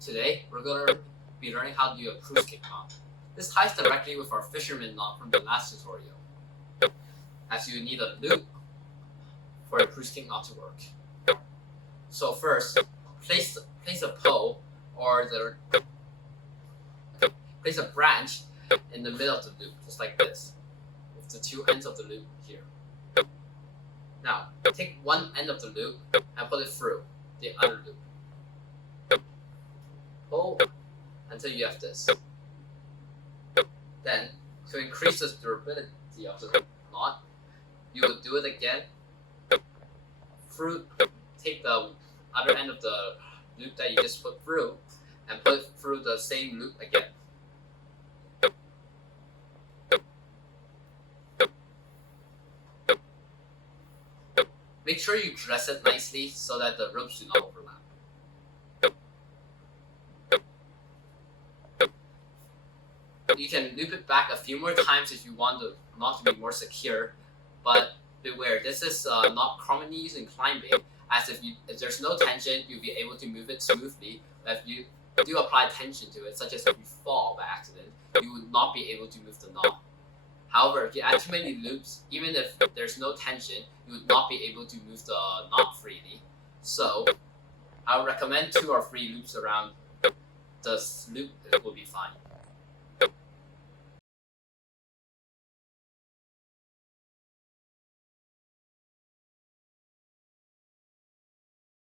Today, we're going to be learning how to do a Prusik knot. This ties directly with our fisherman knot from the last tutorial, as you need a loop for a Prusik knot to work. So first, place a pole or place a branch in the middle of the loop, just like this, with the two ends of the loop here. Now, take one end of the loop and put it through the other loop. Pull until you have this. Then, to increase the durability of the knot, you would do it again. Take the other end of the loop that you just put through and put it through the same loop again. Make sure you dress it nicely so that the ropes do not overlap. You can loop it back a few more times if you want the knot to be more secure, but beware, this is not commonly used in climbing, as if there's no tension, you'll be able to move it smoothly, but if you do apply tension to it, such as if you fall by accident, you would not be able to move the knot. However, if you add too many loops, even if there's no tension, you would not be able to move the knot freely. So, I would recommend 2 or 3 loops around the loop, it will be fine.